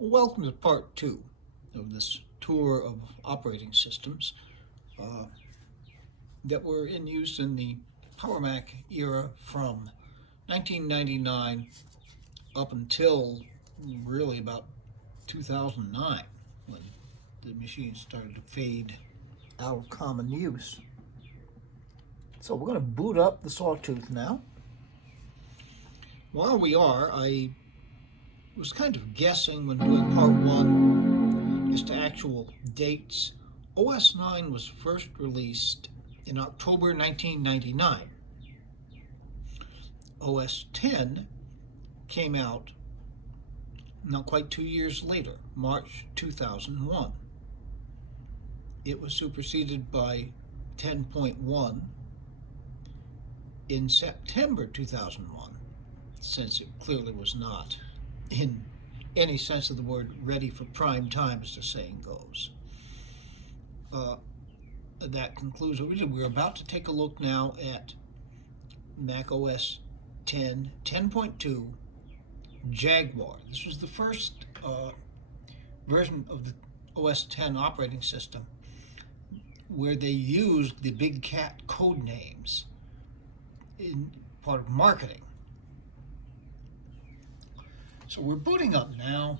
Welcome to part two of this tour of operating systems uh, that were in use in the Power Mac era from 1999 up until really about 2009 when the machines started to fade out of common use. So we're going to boot up the Sawtooth now. While we are, I was kind of guessing when doing part one as to actual dates. OS 9 was first released in October 1999. OS 10 came out not quite 2 years later, March 2001. It was superseded by 10.1 in September 2001, since it clearly was not, in any sense of the word, ready for prime time, as the saying goes. That concludes what we did. We're about to take a look now at Mac OS 10, 10.2 Jaguar. This was the first version of the OS 10 operating system where they used the Big Cat code names in part of marketing. So we're booting up now,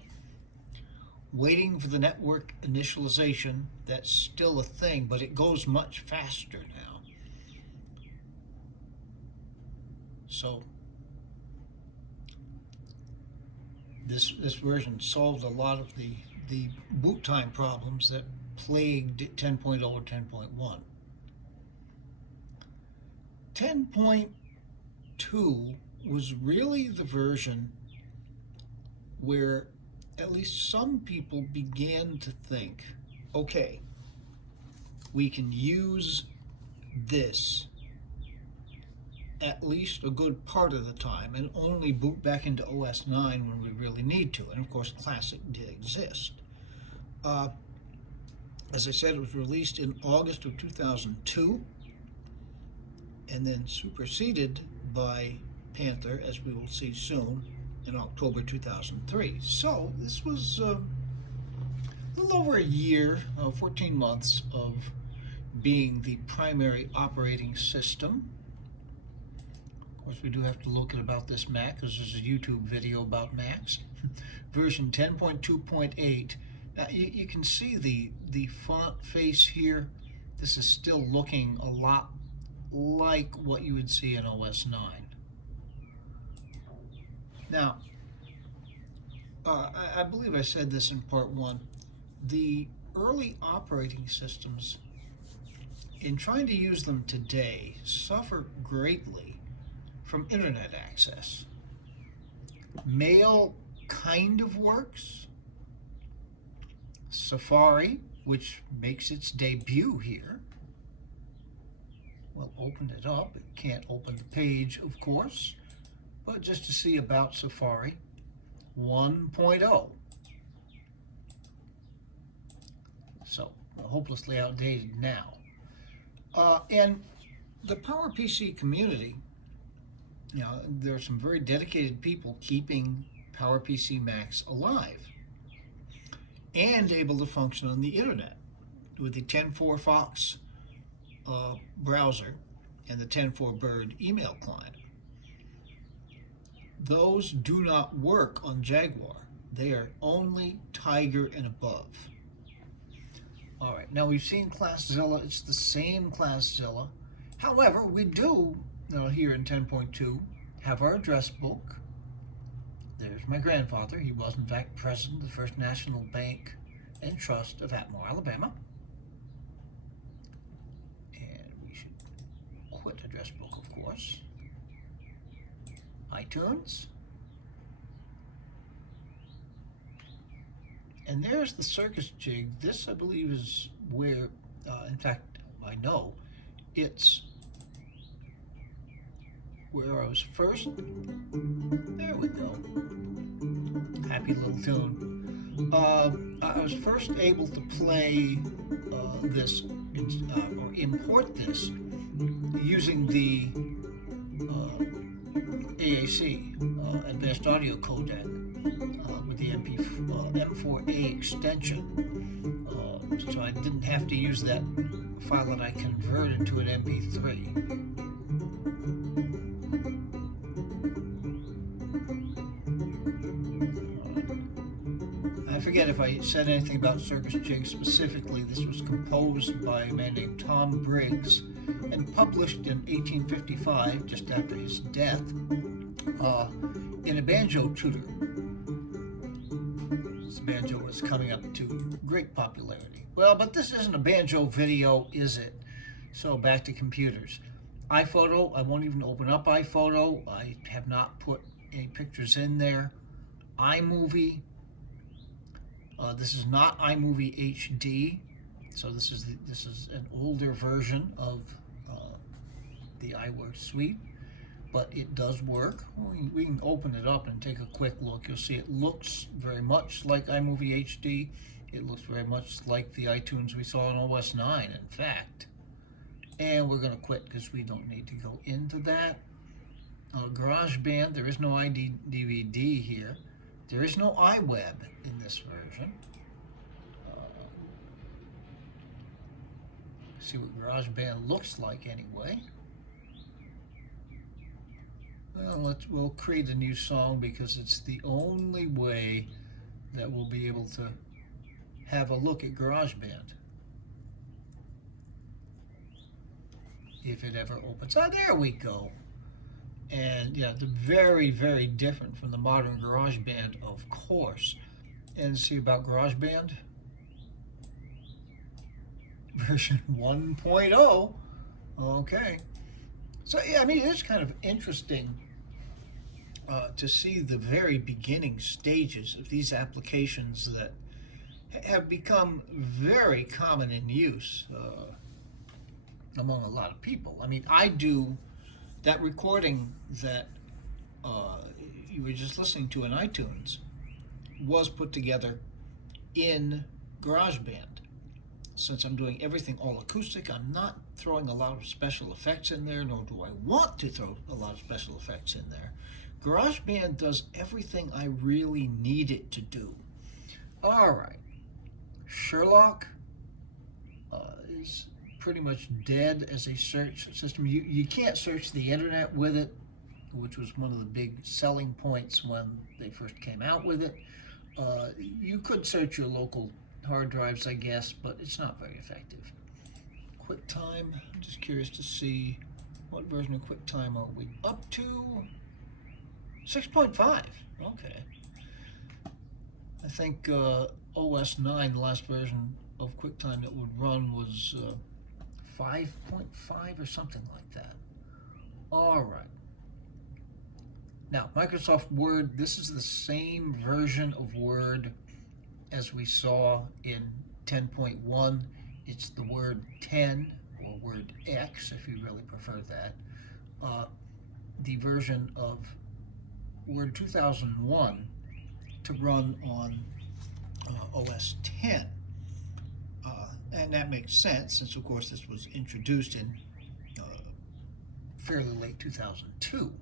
waiting for the network initialization. That's still a thing, but it goes much faster now. So this version solved a lot of the boot time problems that plagued 10.0 or 10.1. 10.2 was really the version where at least some people began to think, okay, we can use this at least a good part of the time and only boot back into OS 9 when we really need to. And of course, Classic did exist. As I said, it was released in August of 2002 and then superseded by Panther, as we will see soon, in October 2003. So this was a little over a year, 14 months of being the primary operating system. Of course, we do have to look at about this Mac, because there's a YouTube video about Macs. Version 10.2.8. Now you can see the font face here. This is still looking a lot like what you would see in OS 9. Now, I believe I said this in part one. The early operating systems, in trying to use them today, suffer greatly from internet access. Mail kind of works. Safari, which makes its debut here. We'll open it up. It can't open the page, of course, but just to see about Safari 1.0. So, hopelessly outdated now. And the PowerPC community, there are some very dedicated people keeping PowerPC Macs alive and able to function on the internet with the 10.4 Fox browser and the 10.4 Bird email client. Those do not work on Jaguar. They are only Tiger and above. All right, now we've seen ClassZilla. It's the same ClassZilla. However, we do, here in 10.2, have our address book. There's my grandfather. He was, in fact, president of the First National Bank and Trust of Atmore, Alabama. And we should quit address book, of course. iTunes. And there's the circus jig. This, I believe, is where, in fact, I know, it's where I was first. There we go. Happy little tune. I was first able to play this, or import this, using the AAC, Advanced Audio Codec, with the M4A extension. So I didn't have to use that file that I converted to an MP3. I forget if I said anything about Circus Jig specifically. This was composed by a man named Tom Briggs and published in 1855, just after his death, in a banjo tutor. This banjo was coming up to great popularity. Well, but this isn't a banjo video, is it? So back to computers. iPhoto, I won't even open up iPhoto. I have not put any pictures in there. iMovie. This is not iMovie HD, so this is an older version of the iWork suite, but it does work. We can open it up and take a quick look. You'll see it looks very much like iMovie HD. It looks very much like the iTunes we saw on OS 9, in fact. And we're going to quit because we don't need to go into that. GarageBand, there is no iDVD here. There is no iWeb in this version. See what GarageBand looks like anyway. Well, we'll create a new song because it's the only way that we'll be able to have a look at GarageBand. If it ever opens. Ah, there we go. And yeah, they're very, very different from the modern GarageBand, of course. And see about GarageBand? Version 1.0. Okay. So yeah, I mean, it's kind of interesting to see the very beginning stages of these applications that have become very common in use among a lot of people. I mean, I do that recording that you were just listening to in iTunes was put together in GarageBand. Since I'm doing everything all acoustic, I'm not throwing a lot of special effects in there, nor do I want to throw a lot of special effects in there. GarageBand does everything I really need it to do. All right, Sherlock is pretty much dead as a search system. You can't search the internet with it, which was one of the big selling points when they first came out with it. You could search your local hard drives, I guess, but it's not very effective. QuickTime, I'm just curious to see what version of QuickTime are we up to? 6.5, okay. I think OS 9, the last version of QuickTime that would run was 5.5 or something like that. All right. Now, Microsoft Word, this is the same version of Word as we saw in 10.1. It's the Word 10, or Word X, if you really prefer that. The version of Word 2001 to run on OS 10. And that makes sense, since, of course, this was introduced in fairly late 2002.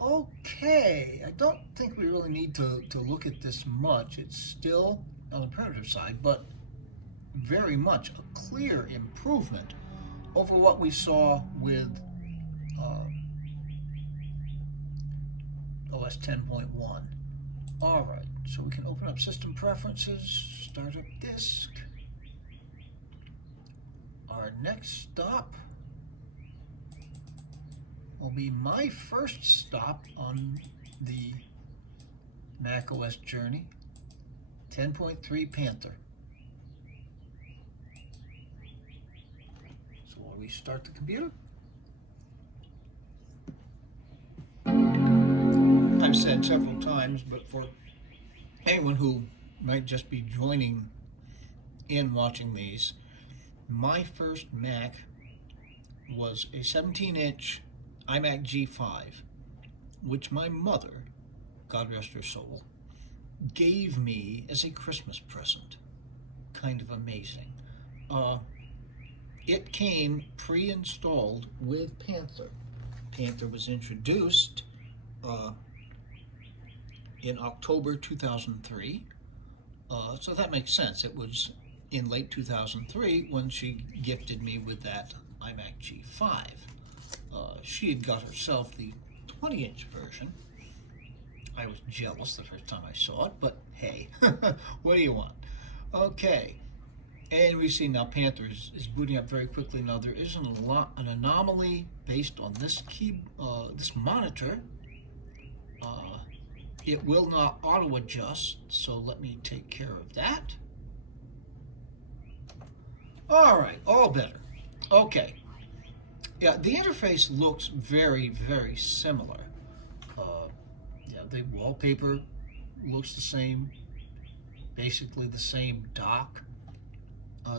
Okay, I don't think we really need to look at this much. It's still on the primitive side, but very much a clear improvement over what we saw with OS 10.1. All right, so we can open up System Preferences, start up disk. Our next stop will be my first stop on the Mac OS journey, 10.3 Panther. So when we start the computer, I've said several times, but for anyone who might just be joining in watching these, my first Mac was a 17-inch iMac G5, which my mother, God rest her soul, gave me as a Christmas present. Kind of amazing. It came pre-installed with Panther. Panther was introduced in October 2003. So that makes sense. It was in late 2003 when she gifted me with that iMac G5. She had got herself the 20-inch version. I was jealous the first time I saw it, but hey, what do you want? Okay, and we see now Panther is booting up very quickly. Now there is an anomaly based on this this monitor. It will not auto adjust, so let me take care of that. All right, all better. Okay. Yeah, the interface looks very, very similar. Yeah, the wallpaper looks the same, basically the same dock.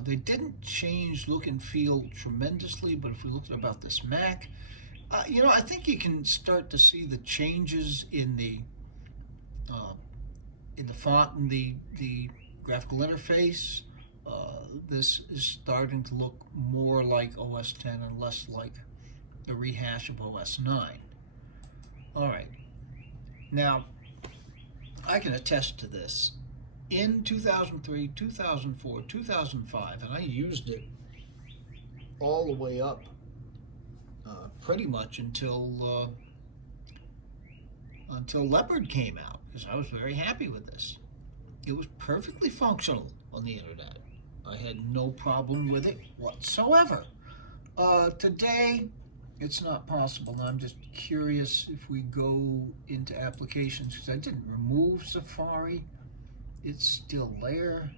They didn't change look and feel tremendously, but if we look at about this Mac, you know, I think you can start to see the changes in the font and the graphical interface. This is starting to look more like OS 10 and less like the rehash of OS 9. All right. Now, I can attest to this. In 2003, 2004, 2005, and I used it all the way up pretty much until Leopard came out, because I was very happy with this. It was perfectly functional on the internet. I had no problem with it whatsoever. Today, it's not possible. Now, I'm just curious if we go into applications, because I didn't remove Safari. It's still there.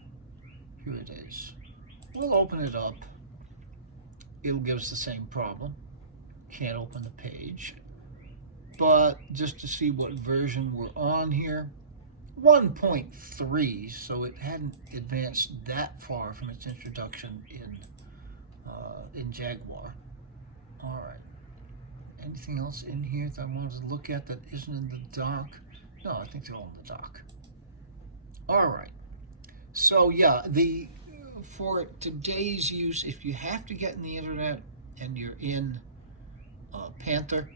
Here it is. We'll open it up. It'll give us the same problem. Can't open the page. But just to see what version we're on here, 1.3, so it hadn't advanced that far from its introduction in Jaguar. All right. Anything else in here that I wanted to look at that isn't in the dock? No, I think they're all in the dock. All right. So yeah, for today's use, if you have to get in the internet and you're in Panther,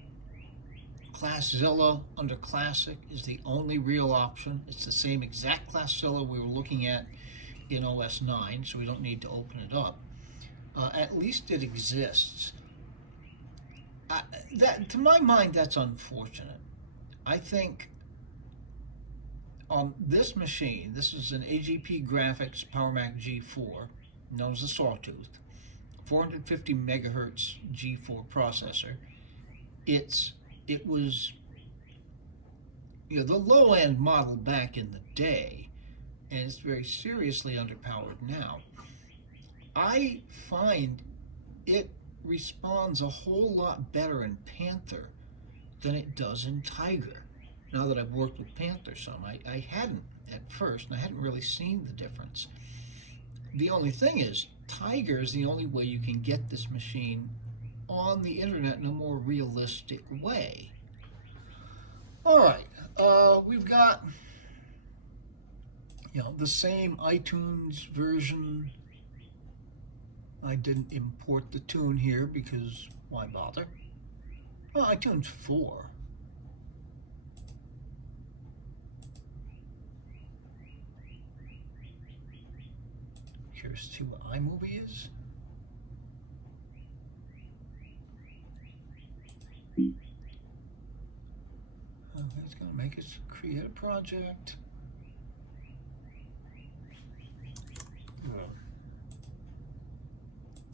ClassZilla under Classic is the only real option. It's the same exact ClassZilla we were looking at in OS 9, so we don't need to open it up. At least it exists. To my mind, that's unfortunate. I think on this machine, this is an AGP Graphics PowerMac G4, known as the Sawtooth, 450 megahertz G4 processor. It was, you know, the low-end model back in the day, and it's very seriously underpowered now. I find it responds a whole lot better in Panther than it does in Tiger. Now that I've worked with Panther some, I hadn't at first, and I hadn't really seen the difference. The only thing is, Tiger is the only way you can get this machine on the internet in a more realistic way. All right, we've got, you know, the same iTunes version. I didn't import the tune here because why bother? Well, iTunes 4. Curious to see what iMovie is. Okay, it's going to make us create a project.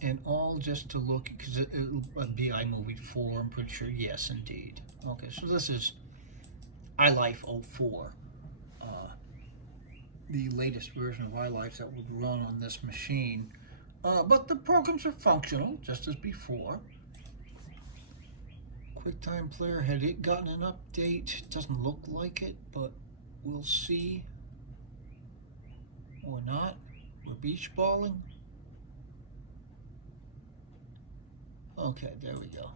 And all just to look, because it'll be iMovie 4, I'm pretty sure. Yes, indeed. Okay, so this is iLife 04. The latest version of iLife that would run on this machine. But the programs are functional, just as before. QuickTime Player, had it gotten an update? Doesn't look like it, but we'll see. Or not. We're beach balling. Okay, there we go.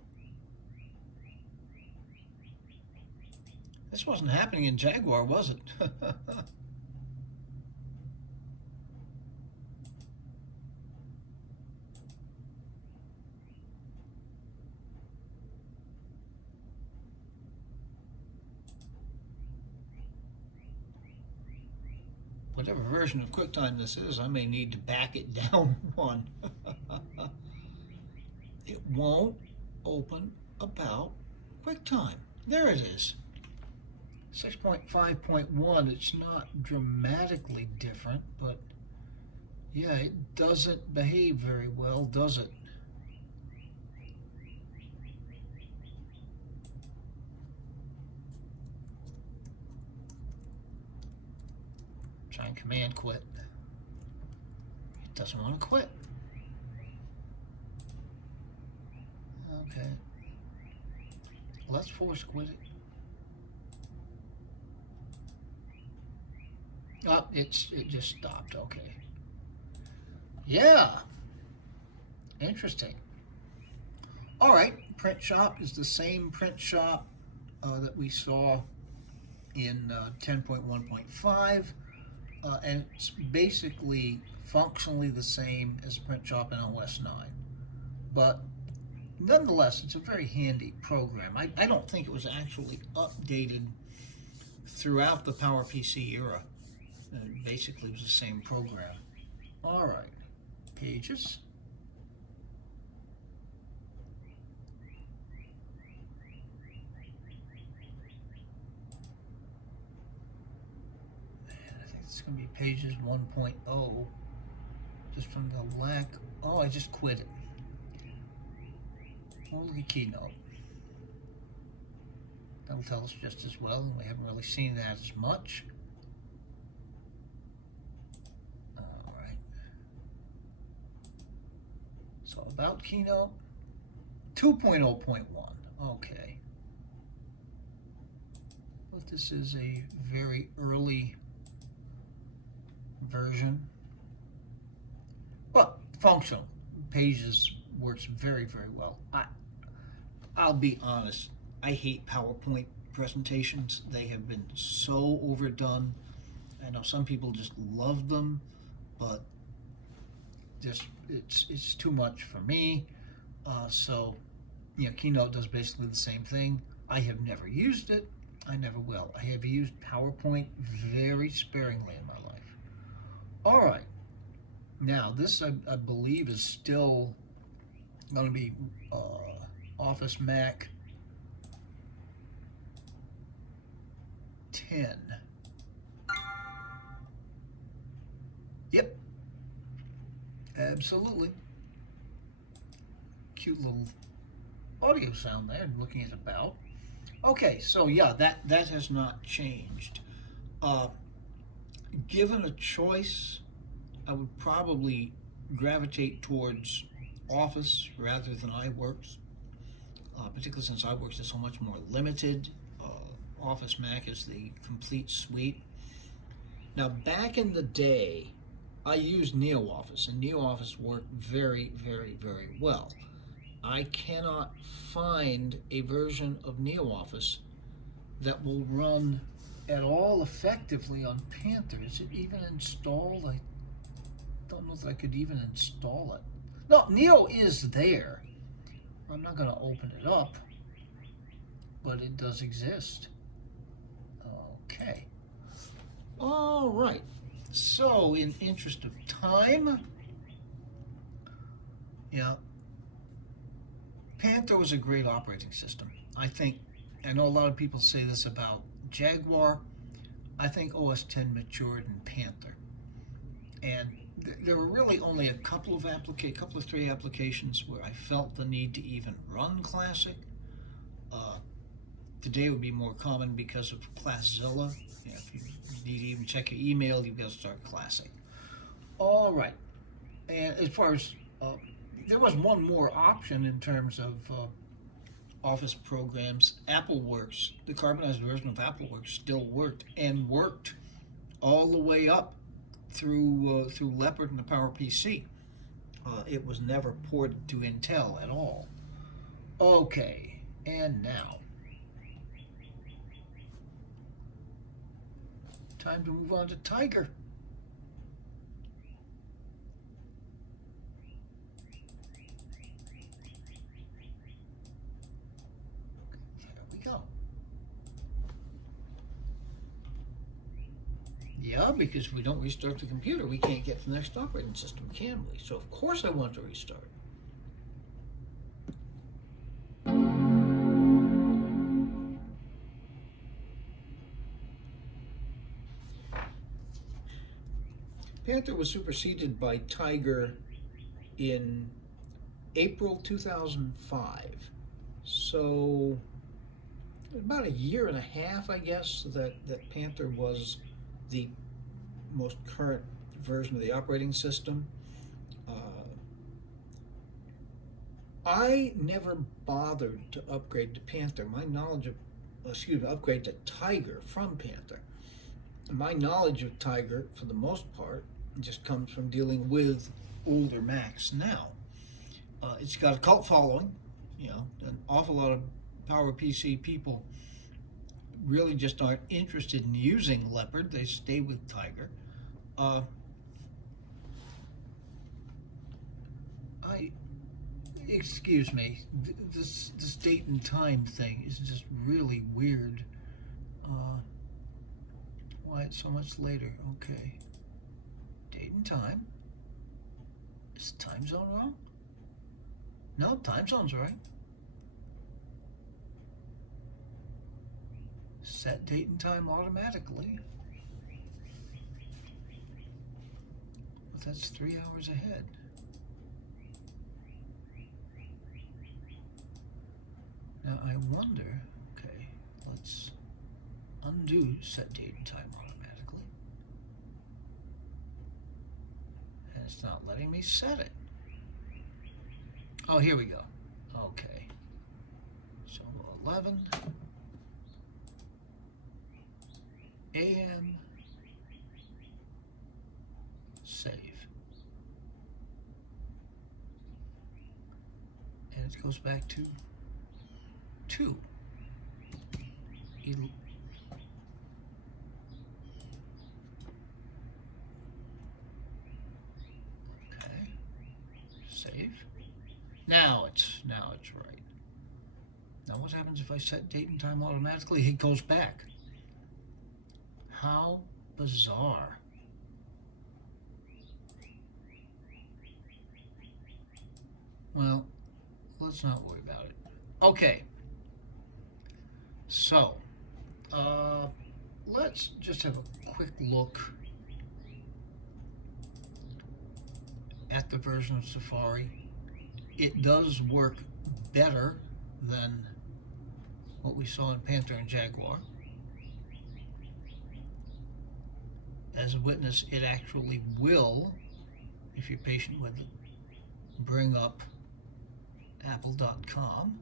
This wasn't happening in Jaguar, was it? whatever version of QuickTime this is, I may need to back it down one. It won't open about QuickTime. There it is. 6.5.1, it's not dramatically different, but yeah, it doesn't behave very well, does it? Try and command quit. It doesn't want to quit. Okay. Let's force quit it. Oh, it just stopped. Okay. Yeah. Interesting. All right. Print shop is the same print shop that we saw in 10.1.5. And it's basically functionally the same as print shop in OS 9. But nonetheless, it's a very handy program. I don't think it was actually updated throughout the PowerPC era. It basically was the same program. All right, pages. And I think it's going to be pages 1.0, just from the lack. Oh, I just quit it. Oh, look at Keynote. That'll tell us just as well. We haven't really seen that as much. So about Keynote 2.0.1. Okay. But this is a very early version. But functional. Pages works very, very well. I'll be honest. I hate PowerPoint presentations. They have been so overdone. I know some people just love them, but just it's too much for me. So, you know, Keynote does basically the same thing. I have never used it. I never will. I have used PowerPoint very sparingly in my life. All right. Now, this I believe is still going to be Office Mac 10. Yep. Absolutely. Cute little audio sound there, looking at about. Okay, so yeah, that has not changed. Given a choice, I would probably gravitate towards Office rather than iWorks, particularly since iWorks is so much more limited. Office Mac is the complete suite. Now, back in the day, I used NeoOffice, and NeoOffice worked very, very, very well. I cannot find a version of NeoOffice that will run at all effectively on Panther. Is it even installed? I don't know if I could even install it. No, Neo is there. I'm not going to open it up, but it does exist. Okay. All right. So, in interest of time, yeah, Panther was a great operating system. I know a lot of people say this about Jaguar. I think OS 10 matured in Panther. And there were really only a couple of three applications where I felt the need to even run Classic. Today would be more common because of ClassZilla. You know, if you need to even check your email, you've got to start Classic. All right. And as far as there was one more option in terms of Office programs. AppleWorks, the carbonized version of AppleWorks, still worked and worked all the way up through Leopard and the PowerPC. It was never ported to Intel at all. Okay, and now time to move on to Tiger. There we go. Yeah, because if we don't restart the computer, we can't get to the next operating system, can we? So of course I want to restart. Panther was superseded by Tiger in April 2005. So about a year and a half, I guess, that Panther was the most current version of the operating system. I never bothered to upgrade to Panther. My knowledge of, upgrade to Tiger from Panther. My knowledge of Tiger, for the most part, just comes from dealing with older Macs now. It's got a cult following, an awful lot of PowerPC people really just aren't interested in using Leopard. They stay with Tiger. Excuse me, this date and time thing is just really weird. Why it's so much later? Okay. Date and time. Is the time zone wrong? No, time zone's right. Set date and time automatically. But that's 3 hours ahead. Now I wonder, okay, let's undo set date and time automatically. And it's not letting me set it. Oh, here we go. Okay. So 11 a.m. Save. And it goes back to 2. Okay. Save. Now it's right. Now what happens if I set date and time automatically? It goes back. How bizarre. Well, let's not worry about it. Okay. So, let's just have a quick look at the version of Safari. It does work better than what we saw in Panther and Jaguar. As a witness, it actually will, if you're patient with it, bring up apple.com.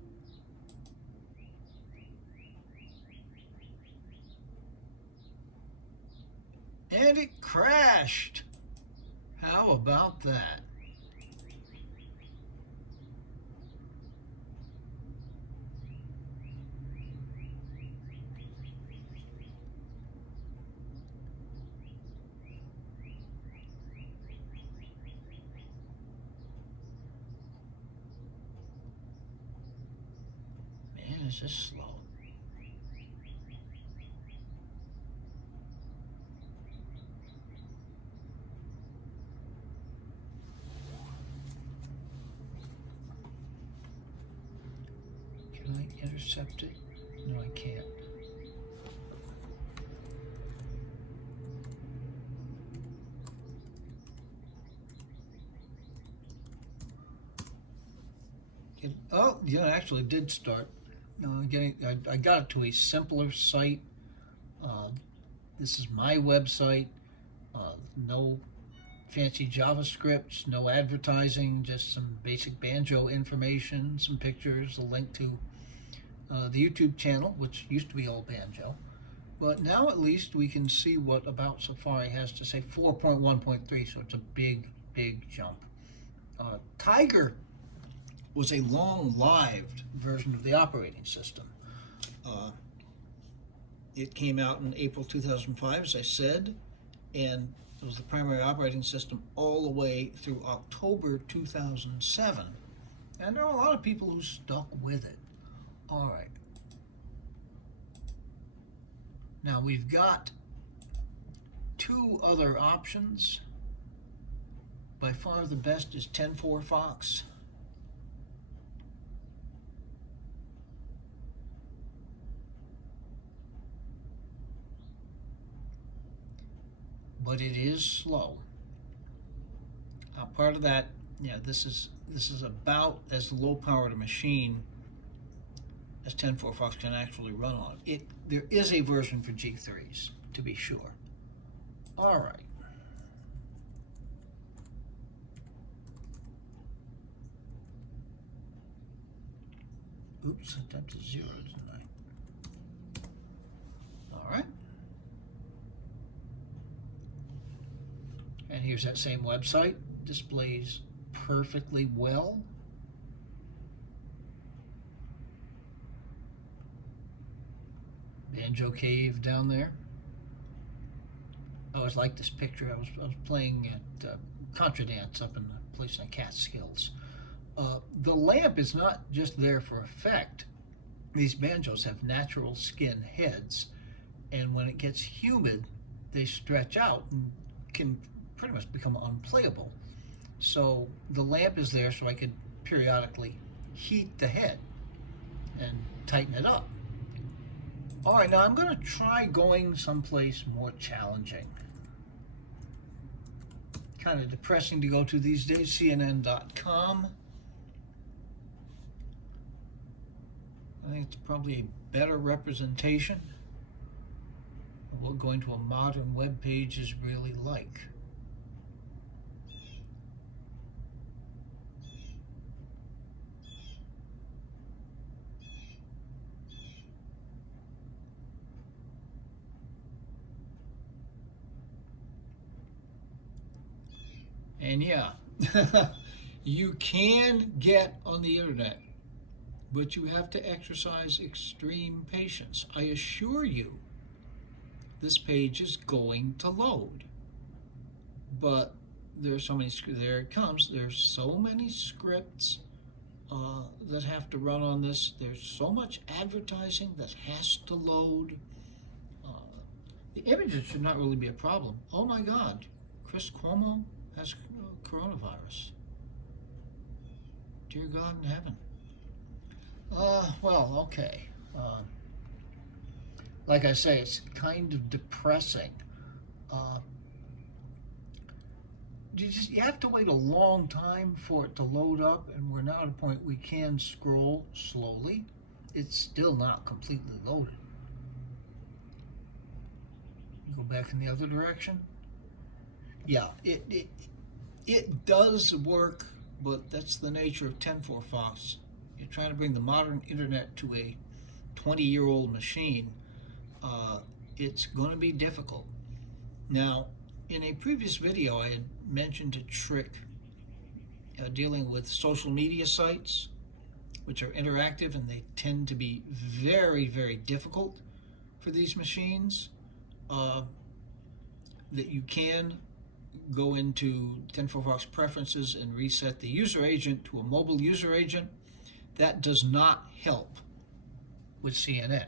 And it crashed. How about that? Man, is this slow. Can I intercept it? No, I can't. Oh, yeah, it actually did start. I got it to a simpler site. This is my website. No fancy JavaScript, no advertising, just some basic banjo information, some pictures, a link to the YouTube channel, which used to be all banjo. But now at least we can see what About Safari has to say. 4.1.3, so it's a big, big jump. Tiger was a long-lived version of the operating system. It came out in April 2005, as I said, and it was the primary operating system all the way through October 2007. And there are a lot of people who stuck with it. All right. Now we've got two other options. By far the best is 10.4 Fox. But it is slow. Part of that, yeah, this is about as low powered a machine as 10.4 Fox can actually run on. There is a version for G3s, to be sure. All right. Oops, I typed a 0, didn't I? All right. And here's that same website. Displays perfectly well. Banjo Cave down there. I always liked this picture. I was playing at Contra Dance up in the place in the Catskills. The lamp is not just there for effect. These banjos have natural skin heads, and when it gets humid, they stretch out and can pretty much become unplayable. So the lamp is there so I could periodically heat the head and tighten it up. All right, now I'm going to try going someplace more challenging. Kind of depressing to go to these days, CNN.com. I think it's probably a better representation of what going to a modern web page is really like. And yeah, you can get on the internet, but you have to exercise extreme patience. I assure you, this page is going to load. But there's so many, there it comes, there's so many scripts that have to run on this. There's so much advertising that has to load. The images should not really be a problem. Oh my God, Chris Cuomo has coronavirus. Dear God in heaven. Well, okay. Like I say, it's kind of depressing. You have to wait a long time for it to load up, and we're now at a point we can scroll slowly. It's still not completely loaded. Go back in the other direction. Yeah, it does work, but that's the nature of 10.4 Fox. You're trying to bring the modern internet to a 20-year-old machine. It's going to be difficult. Now, in a previous video, I had mentioned a trick dealing with social media sites, which are interactive, and they tend to be very, very difficult for these machines. That you can go into 10.4 Fox preferences and reset the user agent to a mobile user agent. That does not help with CNN.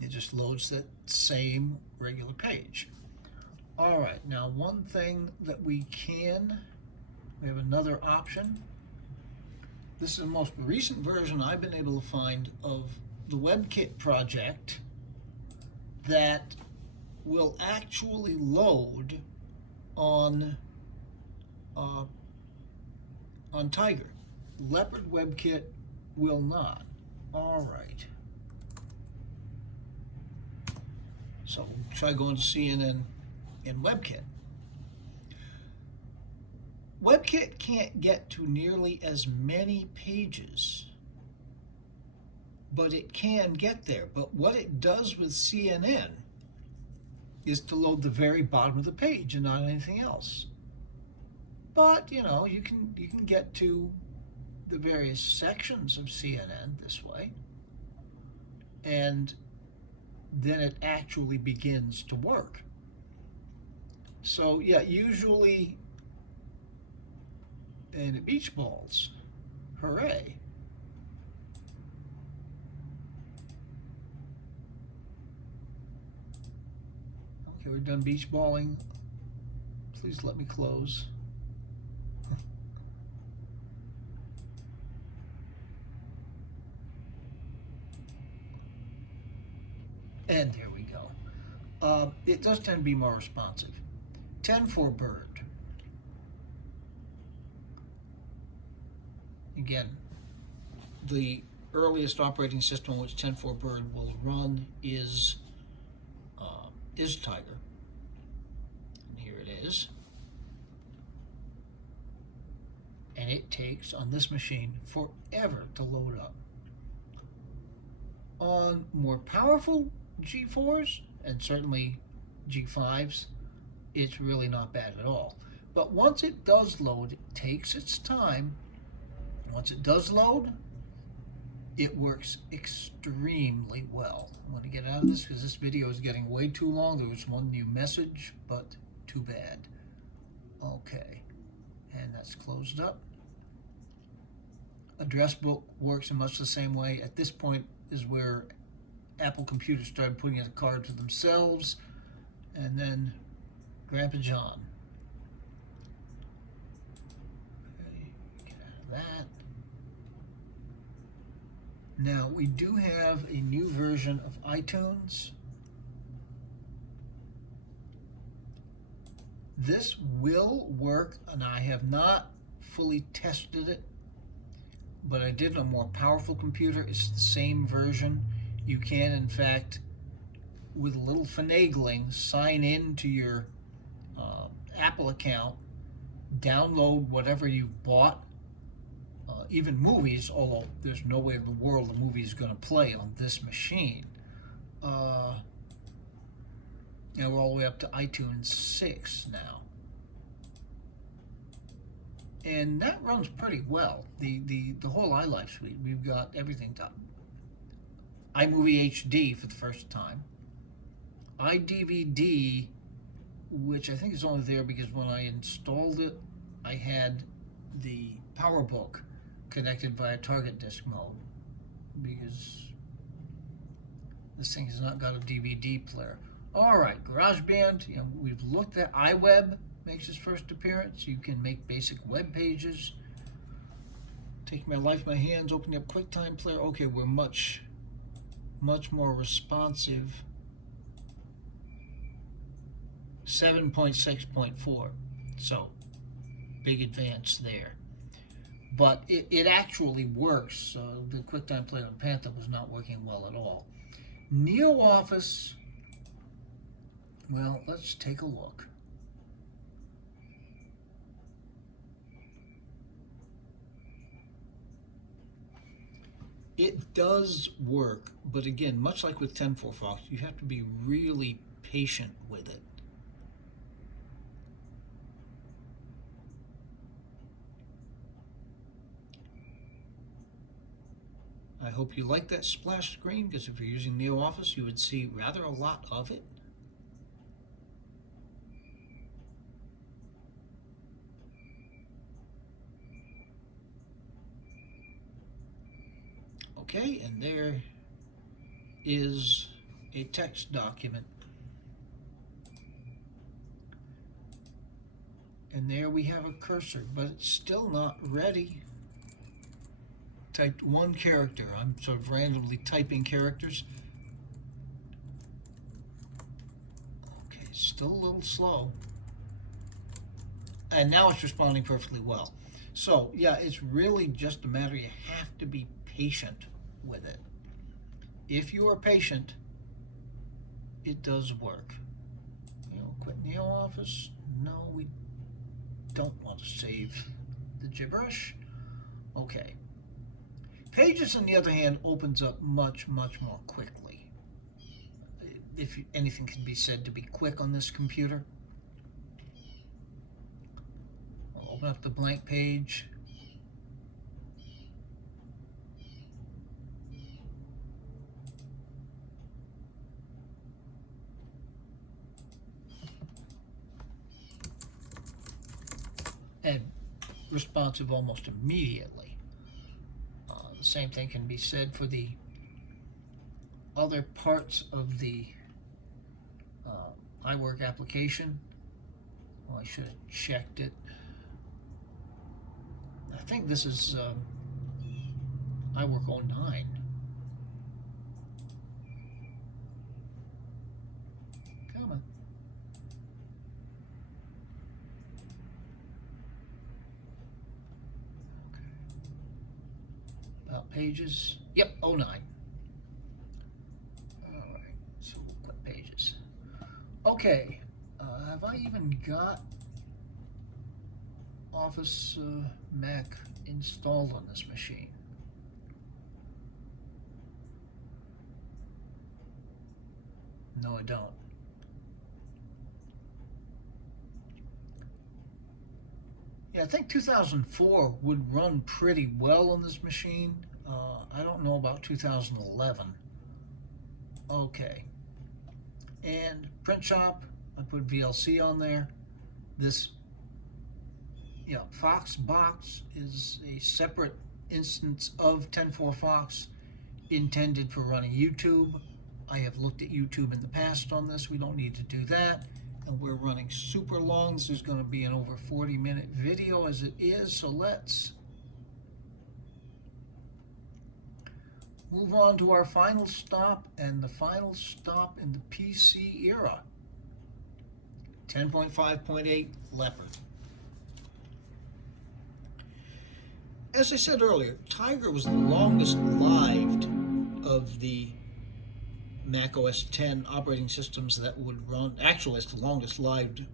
It just loads that same regular page. All right, now one thing that we have another option. This is the most recent version I've been able to find of the Webkit project that will actually load on Tiger. Leopard Webkit will not. All right. So we'll try going to CNN in Webkit. Webkit can't get to nearly as many pages, but it can get there. But what it does with CNN is to load the very bottom of the page and not anything else. But you know, you can get to the various sections of CNN this way, and then it actually begins to work. So yeah, usually, and beach balls, hooray. Okay, we're done beach balling. Please let me close. And there we go. It does tend to be more responsive. 10 for bird. Again, the earliest operating system which 10 for bird will run is Tiger. And here it is. And it takes, on this machine, forever to load up. On more powerful G4s, and certainly G5s, it's really not bad at all. But once it does load, it takes its time. Once it does load, it works extremely well. I'm going to get out of this because this video is getting way too long. There was one new message, but too bad. Okay, and that's closed up. Address book works in much the same way. At this point is where Apple computers started putting in the cards for themselves, and then Grandpa John. Okay, get out of that. Now, we do have a new version of iTunes. This will work, and I have not fully tested it, but I did on a more powerful computer. It's the same version. You can, in fact, with a little finagling, sign in to your Apple account, download whatever you've bought, even movies, although there's no way in the world the movie is going to play on this machine. And we're all the way up to iTunes 6 now. And that runs pretty well. The whole iLife suite, we've got everything done. iMovie HD for the first time. iDVD, which I think is only there because when I installed it, I had the PowerBook connected via target disk mode, because this thing has not got a DVD player. All right, GarageBand, we've looked at iWeb, makes its first appearance. You can make basic web pages. Taking my life in my hands, opening up QuickTime player. Okay, we're much more responsive. 7.6.4, so big advance there. But it actually works. The QuickTime player on Panther was not working well at all. NeoOffice, well, let's take a look. It does work, but again, much like with 10.4 Fox, you have to be really patient with it. I hope you like that splash screen, because if you're using NeoOffice, you would see rather a lot of it. Okay, and there is a text document. And there we have a cursor, but it's still not ready. Typed one character. I'm sort of randomly typing characters. Okay, still a little slow. And now it's responding perfectly well. So, yeah, it's really just a matter, you have to be patient with it. If you are patient, it does work. Quit NeoOffice. No, we don't want to save the gibberish. Okay. Pages, on the other hand, opens up much more quickly. If anything can be said to be quick on this computer. I'll open up the blank page. And responsive almost immediately. The same thing can be said for the other parts of the iWork application. Oh, I should have checked it. I think this is iWork 09. Come on. Okay. About pages. Yep, 09. Alright, so we'll put pages. Okay, have I even got Office Mac installed on this machine? No, I don't. Yeah, I think 2004 would run pretty well on this machine. I don't know about 2011. Okay. And print shop, I put VLC on there. This, Fox box is a separate instance of 10.4 Fox intended for running YouTube. I have looked at YouTube in the past on this. We don't need to do that. And we're running super long. This is going to be an over 40-minute video as it is. So let's move on to our final stop, and the final stop in the PC era. 10.5.8 Leopard. As I said earlier, Tiger was the longest lived of the Mac OS X operating systems that would run. Actually, it's the longest lived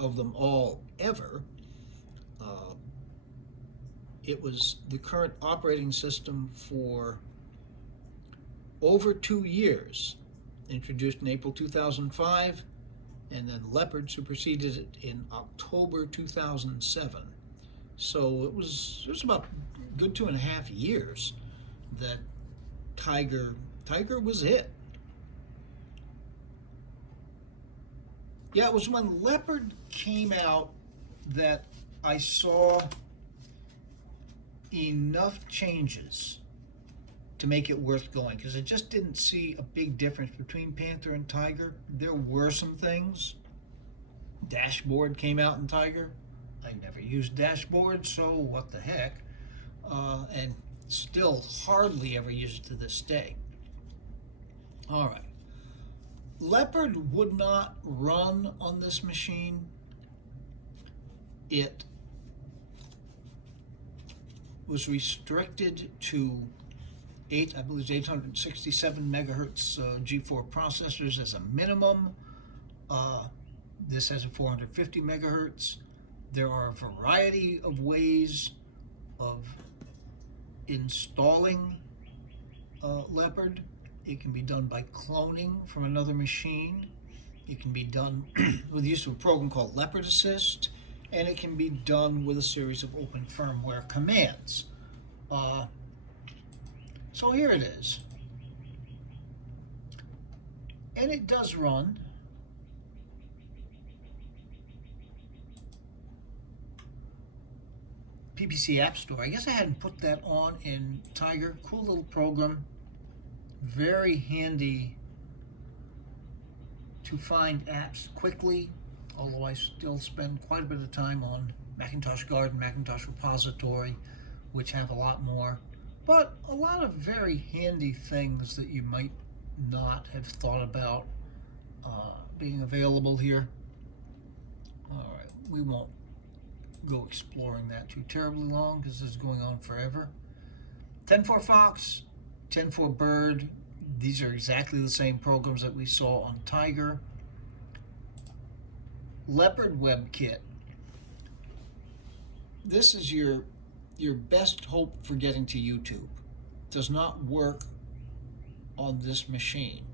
of them all ever. It was the current operating system for over 2 years, introduced in April 2005, and then Leopard superseded it in October 2007. So it was about a good 2.5 years that Tiger was it. Yeah, it was when Leopard came out that I saw enough changes to make it worth going, because I just didn't see a big difference between Panther and Tiger. There were some things. Dashboard came out in Tiger. I never used dashboard, so what the heck? And still hardly ever use it to this day. All right. Leopard would not run on this machine. It was restricted to 867 megahertz G4 processors as a minimum. This has a 450 megahertz. There are a variety of ways of installing Leopard. It can be done by cloning from another machine. It can be done with the use of a program called Leopard Assist, and it can be done with a series of open firmware commands. So here it is. And it does run. PPC App Store. I guess I hadn't put that on in Tiger. Cool little program. Very handy to find apps quickly, although I still spend quite a bit of time on Macintosh Garden, Macintosh Repository, which have a lot more, but a lot of very handy things that you might not have thought about being available here. All right, we won't go exploring that too terribly long because this is going on forever. 10.4 Fox, 10.4 Bird, these are exactly the same programs that we saw on Tiger. Leopard Webkit. This is your best hope for getting to YouTube. Does not work on this machine.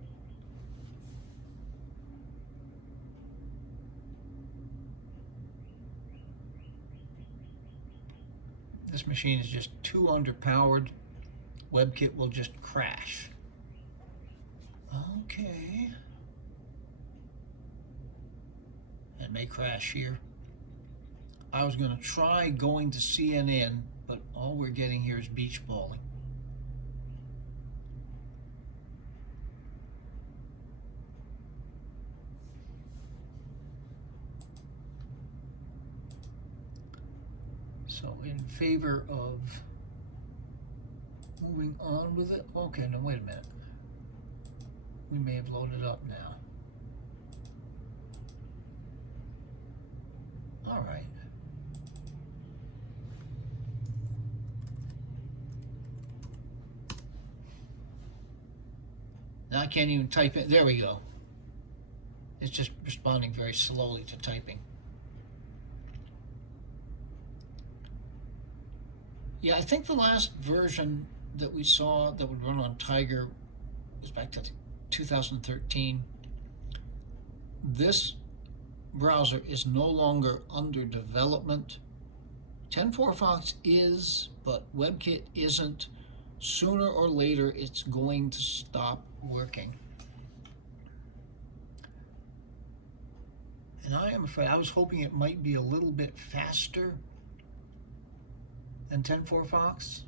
This machine is just too underpowered. Webkit will just crash. Okay. It may crash here. I was going to try going to CNN, but all we're getting here is beach balling. So in favor of moving on with it. Okay, no, wait a minute. We may have loaded up now. All right. Now I can't even type it. There we go. It's just responding very slowly to typing. Yeah, I think the last version that we saw that would run on Tiger was back to 2013. This browser is no longer under development. 10.4 Fox is, but Webkit isn't. Sooner or later, it's going to stop working. And I am afraid, I was hoping it might be a little bit faster than 10.4 Fox.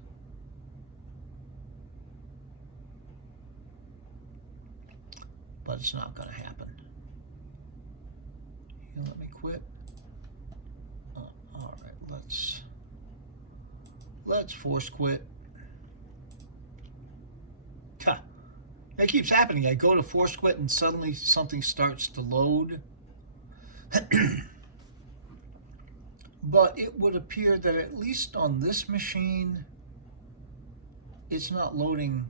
But it's not going to happen. You let me quit. Oh, all right, let's force quit. Ha! It keeps happening. I go to force quit and suddenly something starts to load. But it would appear that at least on this machine, it's not loading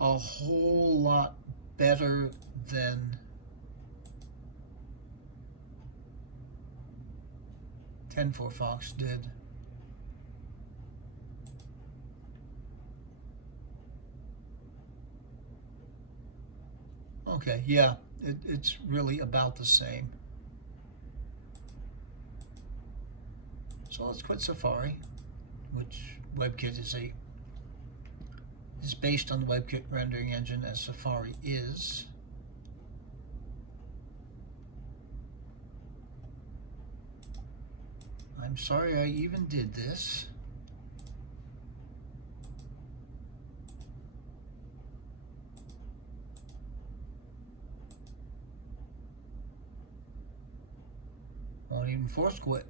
a whole lot better than 10.4 Fox did. Okay, yeah, it's really about the same. So let's quit Safari, which Webkit is based on the Webkit rendering engine as Safari is. I'm sorry I even did this. Won't even force quit.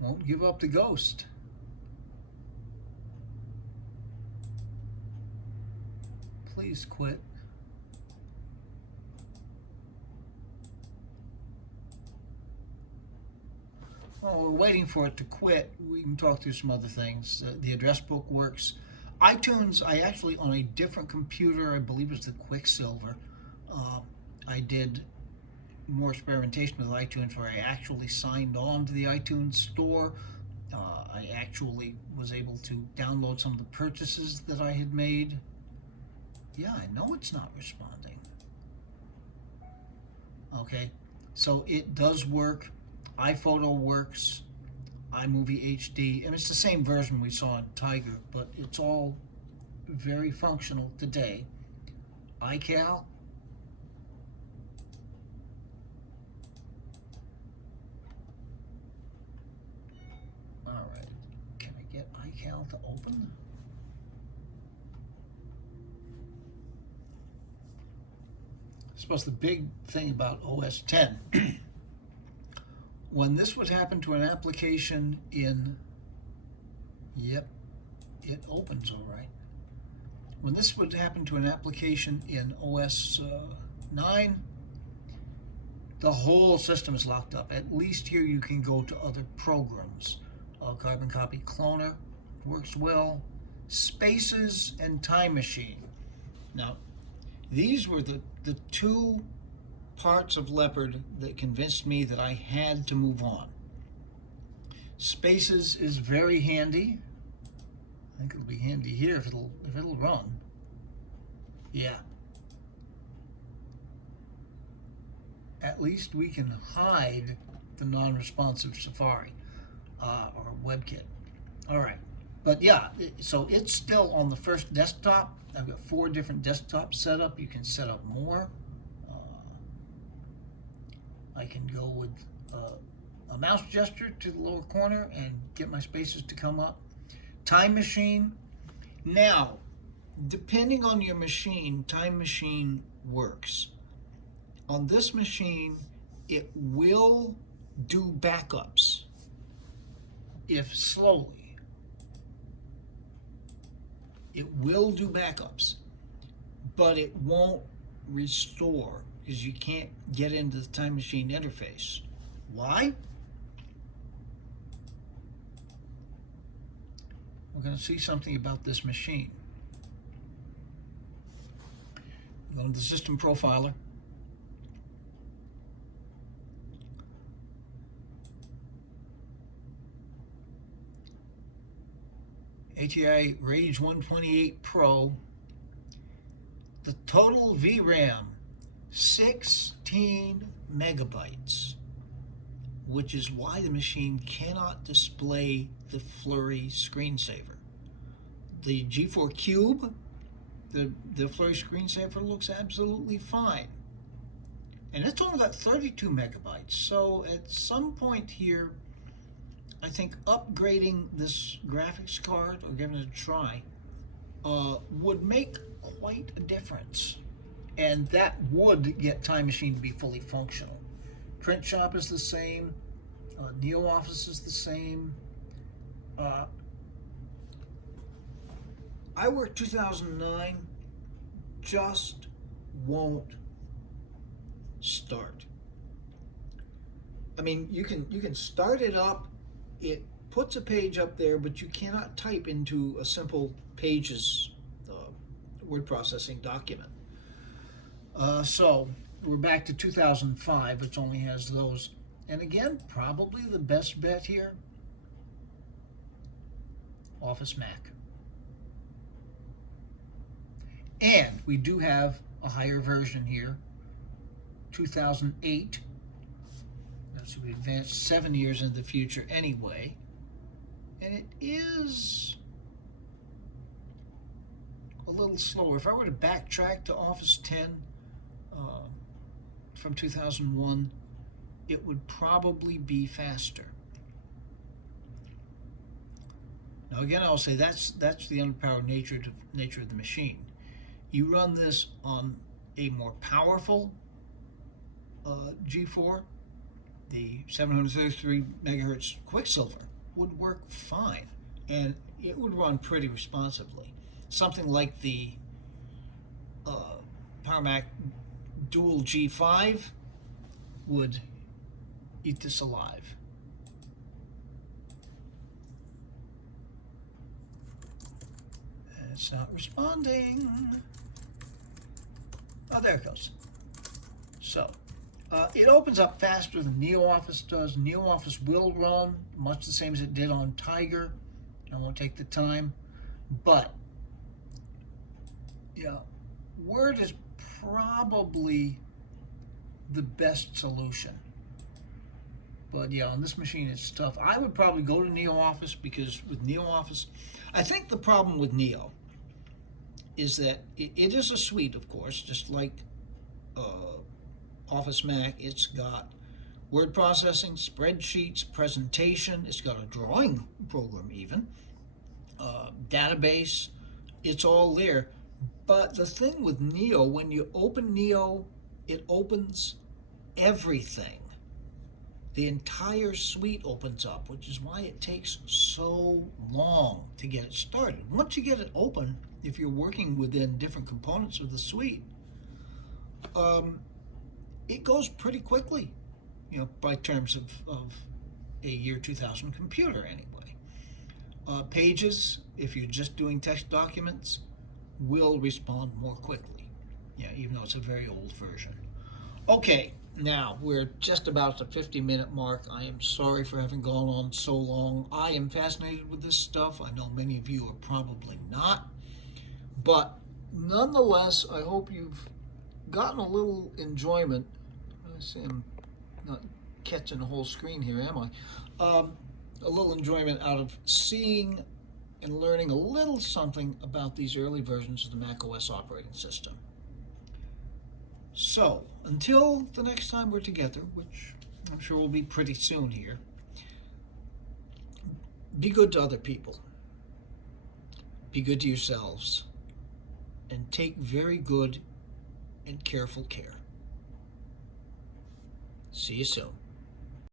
Won't give up the ghost. Please quit. While we're waiting for it to quit, we can talk through some other things. The address book works. iTunes, I actually, on a different computer, I believe it was the Quicksilver, I did more experimentation with iTunes where I actually signed on to the iTunes store. I actually was able to download some of the purchases that I had made. Yeah, I know it's not responding. Okay, so it does work. iPhoto works. iMovie HD, and it's the same version we saw in Tiger, but it's all very functional today. iCal. All right, can I get iCal to open? I suppose the big thing about OS 10, when this would happen to an application in, yep, it opens all right. When this would happen to an application in OS 9, the whole system is locked up. At least here you can go to other programs. Carbon Copy Cloner works well. Spaces and Time Machine. Now, these were the two parts of Leopard that convinced me that I had to move on. Spaces is very handy. I think it'll be handy here if it'll run. Yeah. At least we can hide the non-responsive Safari or WebKit. All right. But yeah, so it's still on the first desktop. I've got 4 different desktops set up. You can set up more. I can go with a mouse gesture to the lower corner and get my spaces to come up. Time Machine. Now, depending on your machine, Time Machine works. On this machine, it will do backups, if slowly. It will do backups, but it won't restore because you can't get into the Time Machine interface. Why? We're going to see something about this machine. Go to the System Profiler. ATI Rage 128 Pro. The total VRAM, 16 megabytes, which is why the machine cannot display the Flurry screensaver. The G4 Cube, the Flurry screensaver looks absolutely fine. And it's only got 32 megabytes. So at some point here, I think upgrading this graphics card or giving it a try would make quite a difference. And that would get Time Machine to be fully functional. Print Shop is the same. NeoOffice is the same. iWork 2009 just won't start. I mean, you can start it up. It puts a page up there, but you cannot type into a simple Pages word processing document. So we're back to 2005, which only has those. And again, probably the best bet here, Office Mac. And we do have a higher version here, 2008. So we advanced 7 years into the future anyway. And it is a little slower. If I were to backtrack to Office 10 from 2001, it would probably be faster. Now again, I'll say that's the underpowered nature of the machine. You run this on a more powerful G4, the 733 megahertz Quicksilver would work fine, and it would run pretty responsibly. Something like the Power Mac Dual G5 would eat this alive. And it's not responding. Oh, there it goes. So, it opens up faster than NeoOffice does. NeoOffice will run much the same as it did on Tiger. I won't take the time. But, yeah, Word is probably the best solution. But yeah, on this machine it's tough. I would probably go to NeoOffice because with NeoOffice, I think the problem with Neo is that it is a suite, of course, just like Office Mac. It's got word processing, spreadsheets, presentation. It's got a drawing program even, database. It's all there. But the thing with Neo, when you open Neo, it opens everything. The entire suite opens up, which is why it takes so long to get it started. Once you get it open, if you're working within different components of the suite, it goes pretty quickly, by terms of a year 2000 computer anyway. Pages, if you're just doing text documents, will respond more quickly, even though it's a very old version. Okay, now we're just about the 50-minute mark. I am sorry for having gone on so long. I am fascinated with this stuff. I know many of you are probably not. But nonetheless, I hope you've gotten a little enjoyment. I see I'm not catching the whole screen here, am I? A little enjoyment out of seeing and learning a little something about these early versions of the macOS operating system. So, until the next time we're together, which I'm sure will be pretty soon here, be good to other people. Be good to yourselves. And take very good and careful care. See you soon.